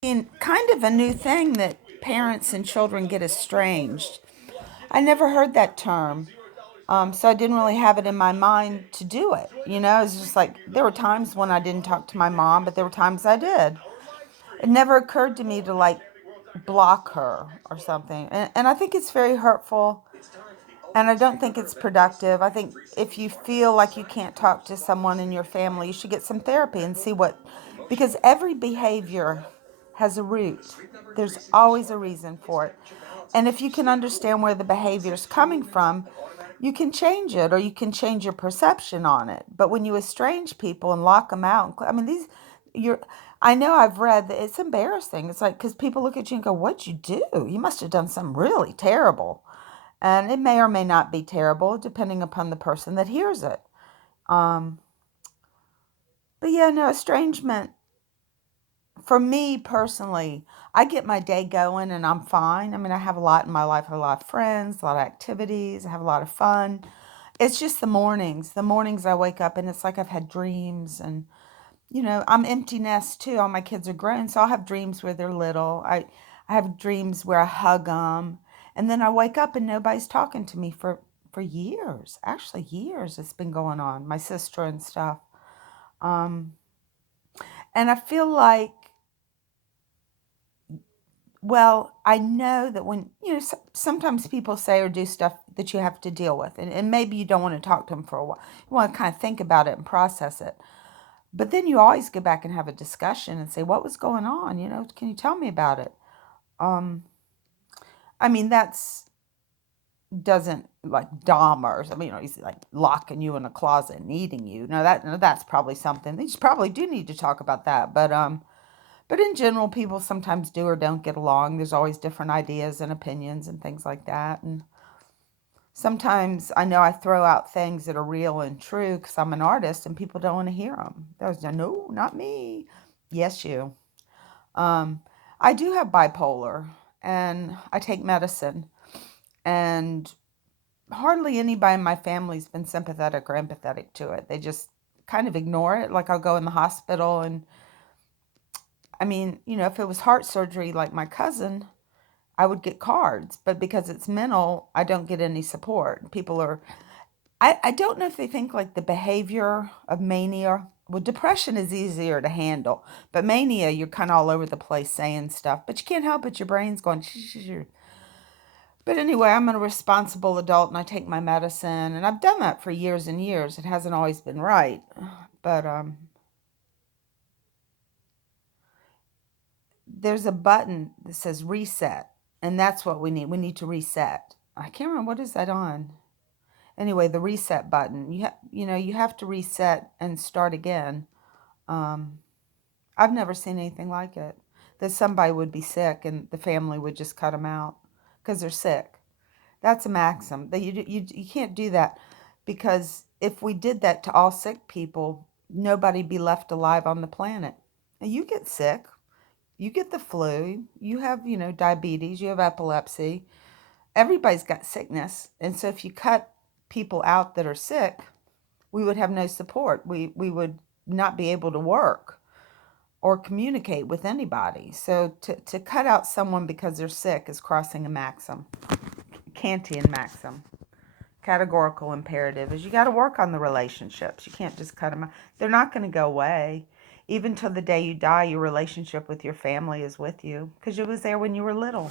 Kind of a new thing that parents and children get estranged. I never heard that term. So I didn't really have it in my mind to do it. It's just like there were times when I didn't talk to my mom, but there were times I did. It never occurred to me to like block her or something. And I think it's very hurtful. And I don't think it's productive. I think if you feel like you can't talk to someone in your family, you should get some therapy and see what, because every behavior has a root. There's always a reason for it. And if you can understand where the behavior is coming from, you can change it or you can change your perception on it. But when you estrange people and lock them out, I mean, you're, I know I've read that it's embarrassing. It's like, because people look at you and go, "What'd you do? You must have done something really terrible." And it may or may not be terrible, depending upon the person that hears it. Um, but yeah, no, estrangement, for me personally, I get my day going and I'm fine. I mean, I have a lot in my life. I have a lot of friends, a lot of activities. I have a lot of fun. It's just the mornings. The mornings I wake up and it's like I've had dreams and, I'm empty nest too. All my kids are grown. So I'll have dreams where they're little. I have dreams where I hug them. And then I wake up and nobody's talking to me for years. Actually, years it's been going on. My sister and stuff. Um, and I feel like, well, I know that when, sometimes people say or do stuff that you have to deal with, and maybe you don't want to talk to them for a while. You want to kind of think about it and process it. But then you always go back and have a discussion and say, what was going on? Can you tell me about it? Um, I mean, that's doesn't like Dahmer's. I mean, he's like locking you in a closet and eating you. No, that's probably something. They just probably do need to talk about that. But in general, people sometimes do or don't get along. There's always different ideas and opinions and things like that. And sometimes I know I throw out things that are real and true because I'm an artist and people don't want to hear them. There's no, not me. Yes, you. Um, I do have bipolar and I take medicine, and hardly anybody in my family's been sympathetic or empathetic to it. They just kind of ignore it. Like I'll go in the hospital and I mean, if it was heart surgery like my cousin, I would get cards, but because it's mental, I don't get any support. I don't know if they think like the behavior of mania. Well, depression is easier to handle, but mania, you're kind of all over the place saying stuff, but you can't help it. Your brain's going, shh, shh, shh. But anyway, I'm a responsible adult and I take my medicine, and I've done that for years and years. It hasn't always been right, but there's a button that says reset, and that's what we need. We need to reset. I can't remember what is that on. Anyway, the reset button. You have to reset and start again. Um, I've never seen anything like it. That somebody would be sick and the family would just cut them out because they're sick. That's a maxim. That you can't do that, because if we did that to all sick people, nobody'd be left alive on the planet. And you get sick, you get the flu, you have, diabetes, you have epilepsy. Everybody's got sickness. And so if you cut people out that are sick, we would have no support. We would not be able to work or communicate with anybody. So to cut out someone because they're sick is crossing a maxim. Kantian maxim. Categorical imperative is you got to work on the relationships. You can't just cut them out. They're not going to go away. Even till the day you die, your relationship with your family is with you because you was there when you were little.